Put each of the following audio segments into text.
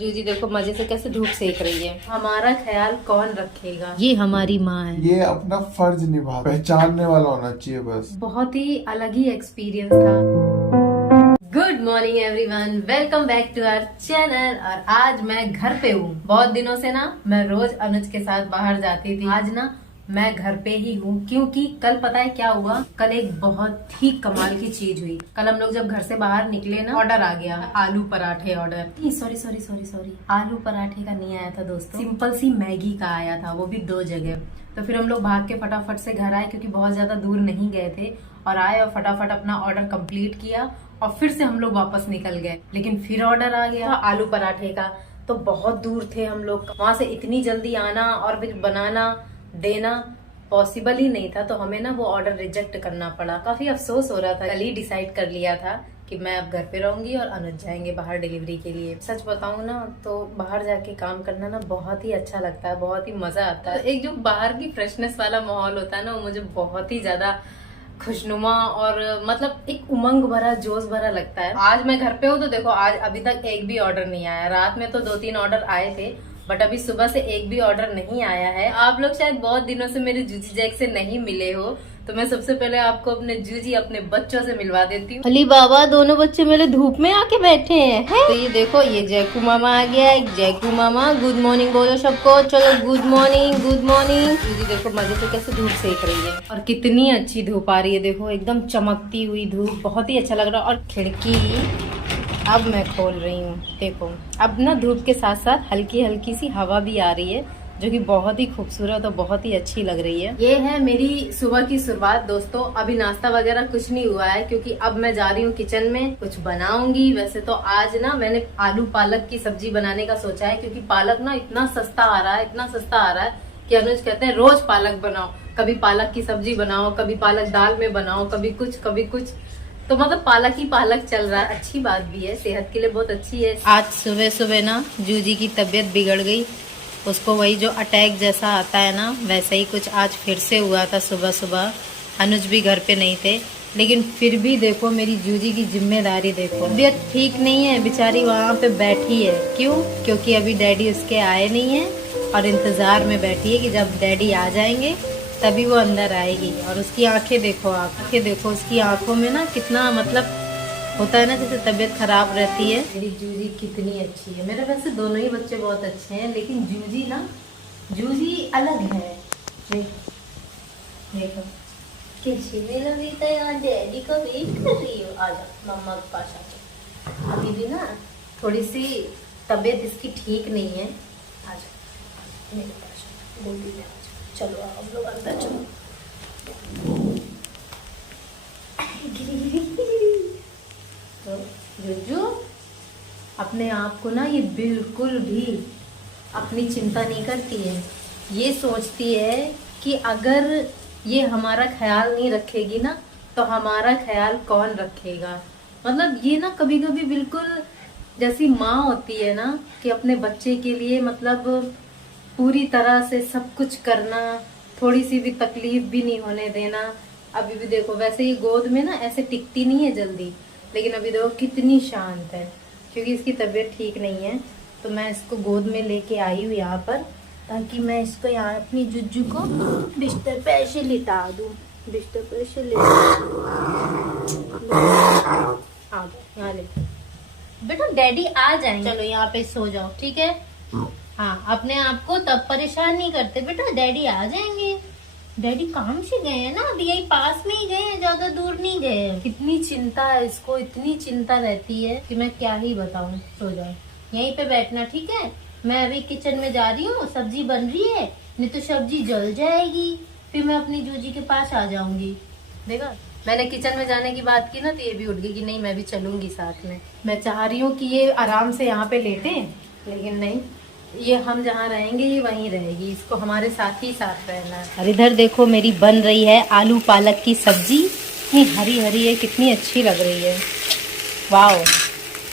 जूजी देखो मजे से कैसे धूप सेक रही है। हमारा ख्याल कौन रखेगा? ये हमारी माँ है। ये अपना फर्ज निभा पहचानने वाला होना चाहिए बस। बहुत ही अलग ही एक्सपीरियंस था। Good morning everyone, welcome back to our channel. और आज मैं घर पे हूँ। बहुत दिनों से ना मैं रोज अनुज के साथ बाहर जाती थी। आज ना मैं घर पे ही हूँ क्योंकि कल पता है क्या हुआ? कल एक बहुत ही कमाल की चीज हुई। कल हम लोग जब घर से बाहर निकले ना, ऑर्डर आ गया, आलू पराठे ऑर्डर। सॉरी आलू पराठे का नहीं आया था दोस्तों, सिंपल सी मैगी का आया था, वो भी 2 जगह। तो फिर हम लोग भाग के फटाफट से घर आए क्योंकि बहुत ज्यादा दूर नहीं गए थे, और आए और फटाफट अपना ऑर्डर कंप्लीट किया और फिर से हम लोग वापस निकल गए। लेकिन फिर ऑर्डर आ गया आलू पराठे का। तो बहुत दूर थे हम लोग, वहां से इतनी जल्दी आना और फिर बनाना देना पॉसिबल ही नहीं था। तो हमें ना वो ऑर्डर रिजेक्ट करना पड़ा। काफी अफसोस हो रहा था। कल ही डिसाइड कर लिया था कि मैं अब घर पे रहूंगी और अनुज जाएंगे बाहर डिलीवरी के लिए। सच बताऊं ना तो बाहर जाके काम करना ना बहुत ही अच्छा लगता है, बहुत ही मजा आता है। एक जो बाहर की फ्रेशनेस वाला माहौल होता है ना, वो मुझे बहुत ही ज्यादा खुशनुमा और मतलब एक उमंग भरा, जोश भरा लगता है। आज मैं घर पे हूँ तो देखो, आज अभी तक एक भी ऑर्डर नहीं आया। रात में तो 2-3 ऑर्डर आए थे, बट अभी सुबह से एक भी ऑर्डर नहीं आया है। आप लोग शायद बहुत दिनों से मेरे जूजी जैक से नहीं मिले हो, तो मैं सबसे पहले आपको अपने जूजी अपने बच्चों से मिलवा देती हूँ। अली बाबा, दोनों बच्चे मेरे धूप में आके बैठे हैं। तो ये देखो, ये जैकू मामा आ गया है। जैकू मामा गुड मॉर्निंग बोलो सबको। चलो गुड मॉर्निंग गुड मॉर्निंग। जूजी देखो मजे से कैसे धूप सेक रही है, और कितनी अच्छी धूप आ रही है। देखो एकदम चमकती हुई धूप, बहुत ही अच्छा लग रहा है। और खिड़की अब मैं खोल रही हूँ, देखो अब ना धूप के साथ साथ हल्की हल्की सी हवा भी आ रही है, जो कि बहुत ही खूबसूरत और बहुत ही अच्छी लग रही है। ये है मेरी सुबह की शुरुआत दोस्तों। अभी नाश्ता वगैरह कुछ नहीं हुआ है क्योंकि अब मैं जा रही हूँ किचन में, कुछ बनाऊंगी। वैसे तो आज ना मैंने आलू पालक की सब्जी बनाने का सोचा है, क्योंकि पालक ना इतना सस्ता आ रहा है, इतना सस्ता आ रहा है कि अनुज कहते हैं रोज पालक बनाओ। कभी पालक की सब्जी बनाओ, कभी पालक दाल में बनाओ, कभी कुछ। तो मतलब पालक ही पालक चल रहा है। अच्छी बात भी है, सेहत के लिए बहुत अच्छी है। आज सुबह सुबह ना जूजी की तबीयत बिगड़ गई। उसको वही जो अटैक जैसा आता है ना, वैसे ही कुछ आज फिर से हुआ था सुबह सुबह। अनुज भी घर पे नहीं थे, लेकिन फिर भी देखो मेरी जूजी की जिम्मेदारी देखो। तबीयत ठीक नहीं है, बेचारी वहाँ पे बैठी है। क्यों? क्योंकि अभी डैडी उसके आए नहीं है और इंतजार में बैठी है कि जब डैडी आ जाएंगे तभी वो अंदर आएगी। और उसकी आंखें देखो, आंखें देखो, उसकी आंखों में ना कितना मतलब होता है ना, जैसे तबीयत खराब रहती है। मेरी जूजी कितनी अच्छी है। मेरे वैसे दोनों ही बच्चे बहुत अच्छे हैं, लेकिन जूजी अलग है। देखो कैसी मेरी तैयार डैडी को वेट कर रही हो। आ जाओ मम्मा के पास आ जाओ। अभी भी ना थोड़ी सी तबीयत इसकी ठीक नहीं है। आ जाओ मेरे पास, गोदी में आ जाओ। चलो हम लोग अंदर चलो। तो जुजू अपने आप को ना ये बिल्कुल भी अपनी चिंता नहीं करती है। ये सोचती है कि अगर ये हमारा ख्याल नहीं रखेगी ना, तो हमारा ख्याल कौन रखेगा। मतलब ये ना कभी कभी बिल्कुल जैसी माँ होती है ना, कि अपने बच्चे के लिए मतलब पूरी तरह से सब कुछ करना, थोड़ी सी भी तकलीफ भी नहीं होने देना। अभी भी देखो, वैसे ही गोद में ना ऐसे टिकती नहीं है जल्दी, लेकिन अभी देखो कितनी शांत है, क्योंकि इसकी तबीयत ठीक नहीं है। तो मैं इसको गोद में लेके आई हूँ यहाँ पर, ताकि मैं इसको यहाँ अपनी जुज्जू को बिस्तर पे ऐसे लिटा दूँ। बिस्तर पे ऐसे लिटा यहाँ ले बेटा, डैडी आ जाएंगे। चलो यहाँ पे सो जाओ, ठीक है? हाँ, अपने आप को तब परेशान नहीं करते बेटा, डैडी आ जाएंगे। डैडी काम से गए हैं ना, अभी यही पास में ही गए हैं, ज्यादा दूर नहीं गए हैं। कितनी चिंता है इसको, इतनी चिंता रहती है कि मैं क्या ही बताऊं। सो जाओ, यहीं पे बैठना, ठीक है? मैं अभी किचन में जा रही हूँ, सब्जी बन रही है, नहीं तो सब्जी जल जाएगी, फिर मैं अपनी जूजी के पास आ जाऊंगी। देखा, मैंने किचन में जाने की बात की ना, तो ये भी उठ गई कि नहीं मैं भी चलूंगी साथ में। मैं चाह रही हूँ कि ये आराम से यहाँ पे लेटे, लेकिन नहीं, ये हम जहाँ रहेंगे ये वहीं रहेगी, इसको हमारे साथ ही साथ रहना है। और इधर देखो मेरी बन रही है आलू पालक की सब्जी। इतनी हरी हरी है, कितनी अच्छी लग रही है। वाओ,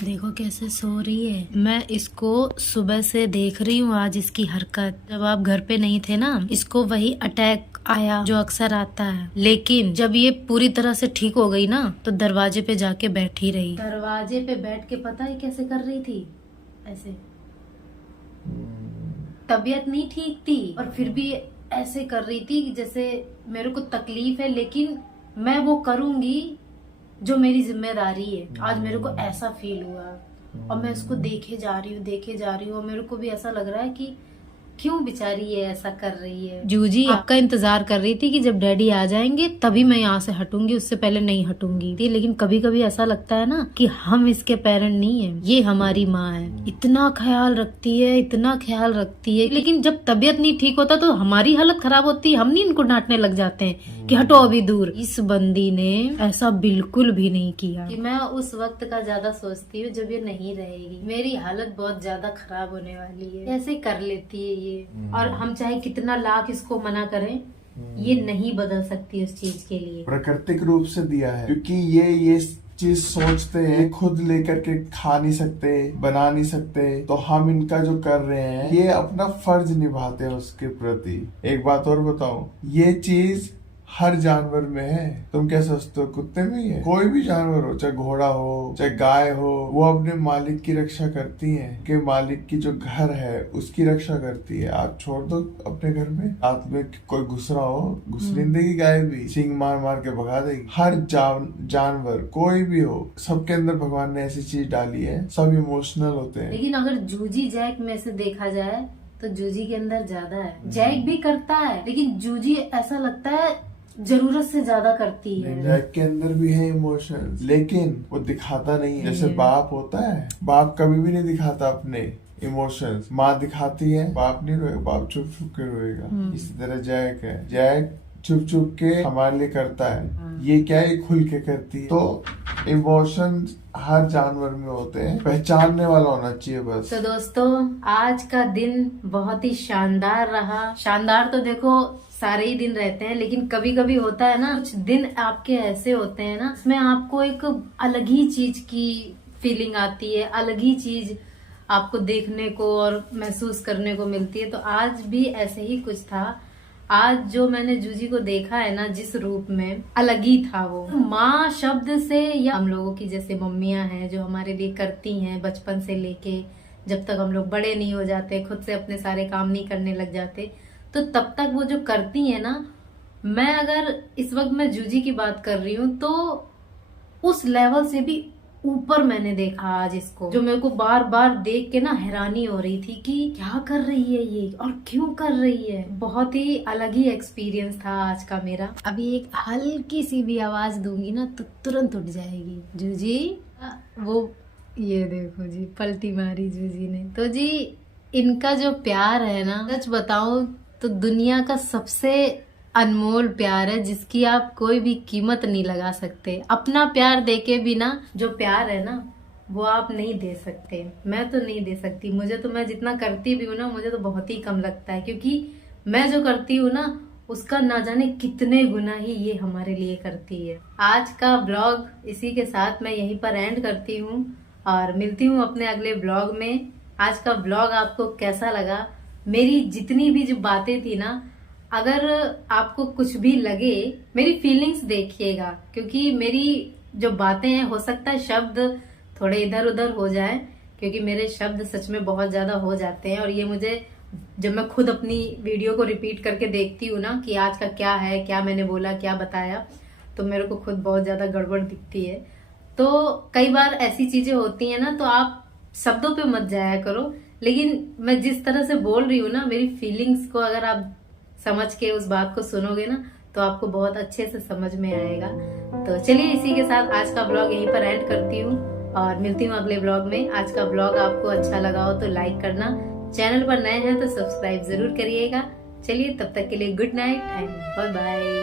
देखो कैसे सो रही है। मैं इसको सुबह से देख रही हूँ, आज इसकी हरकत। जब आप घर पे नहीं थे ना, इसको वही अटैक आया जो अक्सर आता है, लेकिन जब ये पूरी तरह से ठीक हो गई ना, तो दरवाजे पे जाके बैठी रही। दरवाजे पे बैठ के पता है कैसे कर रही थी? ऐसे तबीयत नहीं ठीक थी और फिर भी ऐसे कर रही थी कि जैसे मेरे को तकलीफ है लेकिन मैं वो करूंगी जो मेरी जिम्मेदारी है। आज मेरे को ऐसा फील हुआ और मैं उसको देखे जा रही हूँ और मेरे को भी ऐसा लग रहा है कि क्यों बेचारी ये ऐसा कर रही है। जूजी आपका इंतजार कर रही थी कि जब डैडी आ जाएंगे तभी मैं यहाँ से हटूंगी, उससे पहले नहीं हटूंगी। लेकिन कभी कभी ऐसा लगता है ना कि हम इसके पेरेंट नहीं है, ये हमारी माँ है। इतना ख्याल रखती है लेकिन जब तबीयत नहीं ठीक होता तो हमारी हालत खराब होती है, हम नहीं इनको डांटने लग जाते हैं कि हटो अभी दूर। इस बंदी ने ऐसा बिल्कुल भी नहीं किया। कि मैं उस वक्त का ज्यादा सोचती हूँ जब ये नहीं रहेगी, मेरी हालत बहुत ज्यादा खराब होने वाली है। ऐसे कर लेती है ये, और हम चाहे कितना लाख इसको मना करें ये नहीं बदल सकती उस चीज के लिए। प्राकृतिक रूप से दिया है, क्योंकि ये चीज सोचते हैं, खुद लेकर के खा नहीं सकते, बना नहीं सकते, तो हम इनका जो कर रहे हैं ये अपना फर्ज निभाते हैं उसके प्रति। एक बात और बताऊं, ये चीज हर जानवर में है। तुम क्या सोचते हो कुत्ते में ही है? कोई भी जानवर हो, चाहे घोड़ा हो चाहे गाय हो, वो अपने मालिक की रक्षा करती है, कि मालिक की जो घर है उसकी रक्षा करती है। आप छोड़ दो अपने घर में, रात में कोई घुस रहा हो, घुस नहीं देगी गाय भी, सींग मार मार के भगा देगी। हर जानवर कोई भी हो, सबके अंदर भगवान ने ऐसी चीज डाली है, सब इमोशनल होते हैं। लेकिन अगर जूजी जैक में से देखा जाए तो जूजी के अंदर ज्यादा है। जैक भी करता है लेकिन जूजी ऐसा लगता है जरूरत से ज्यादा करती है। जैक के अंदर भी है इमोशंस, लेकिन वो दिखाता नहीं है। जैसे बाप होता है, बाप कभी भी नहीं दिखाता अपने इमोशंस, माँ दिखाती है, बाप नहीं रोएगा, बाप चुप चुप के रोएगा। इसी तरह जैक है, जैक चुप चुप के हमारे लिए करता है, ये क्या है खुल के करती है। तो इमोशंस हर जानवर में होते हैं, पहचानने वाला होना चाहिए बस। तो दोस्तों आज का दिन बहुत ही शानदार रहा। शानदार तो देखो सारे ही दिन रहते हैं, लेकिन कभी कभी होता है ना, कुछ दिन आपके ऐसे होते हैं ना, उसमें आपको एक अलग ही चीज की फीलिंग आती है, अलग ही चीज आपको देखने को और महसूस करने को मिलती है। तो आज भी ऐसे ही कुछ था। आज जो मैंने जूजी को देखा है ना, जिस रूप में, अलग ही था वो। माँ शब्द से, या हम लोगों की जैसे मम्मियां हैं जो हमारे लिए करती हैं बचपन से लेके जब तक हम लोग बड़े नहीं हो जाते, खुद से अपने सारे काम नहीं करने लग जाते, तो तब तक वो जो करती है ना, मैं अगर इस वक्त मैं जूजी की बात कर रही हूँ तो उस लेवल से भी ऊपर मैंने देखा आज इसको, जो मेरे को बार बार देख के ना हैरानी हो रही थी कि क्या कर रही है ये और क्यों कर रही है। बहुत ही अलग ही एक्सपीरियंस था आज का मेरा। अभी एक हल्की सी भी आवाज दूंगी ना तो तुरंत उठ जाएगी जूजी। वो ये देखो जी, पलटी मारी जूजी ने। तो जी इनका जो प्यार है ना, सच बताऊं तो दुनिया का सबसे अनमोल प्यार है, जिसकी आप कोई भी कीमत नहीं लगा सकते। अपना प्यार देके भी ना, जो प्यार है ना वो आप नहीं दे सकते। मैं तो नहीं दे सकती। मुझे तो, मैं जितना करती भी हूँ ना, मुझे तो बहुत ही कम लगता है, क्योंकि मैं जो करती हूँ ना उसका ना जाने कितने गुना ही ये हमारे लिए करती है। आज का ब्लॉग इसी के साथ मैं यहीं पर एंड करती हूँ और मिलती हूँ अपने अगले ब्लॉग में। आज का ब्लॉग आपको कैसा लगा, मेरी जितनी भी जो बातें थी ना, अगर आपको कुछ भी लगे, मेरी फीलिंग्स देखिएगा, क्योंकि मेरी जो बातें हैं, हो सकता है शब्द थोड़े इधर उधर हो जाएं, क्योंकि मेरे शब्द सच में बहुत ज्यादा हो जाते हैं। और ये मुझे, जब मैं खुद अपनी वीडियो को रिपीट करके देखती हूँ ना कि आज का क्या है, क्या मैंने बोला, क्या बताया, तो मेरे को खुद बहुत ज्यादा गड़बड़ दिखती है। तो कई बार ऐसी चीजें होती है ना, तो आप शब्दों पे मत जाया करो, लेकिन मैं जिस तरह से बोल रही हूँ ना, मेरी फीलिंग्स को अगर आप समझ के उस बात को सुनोगे ना, तो आपको बहुत अच्छे से समझ में आएगा। तो चलिए इसी के साथ आज का ब्लॉग यहीं पर एंड करती हूँ और मिलती हूँ अगले ब्लॉग में। आज का ब्लॉग आपको अच्छा लगा हो तो लाइक करना, चैनल पर नए हैं तो सब्सक्राइब जरूर करिएगा। चलिए तब तक के लिए good night and bye bye.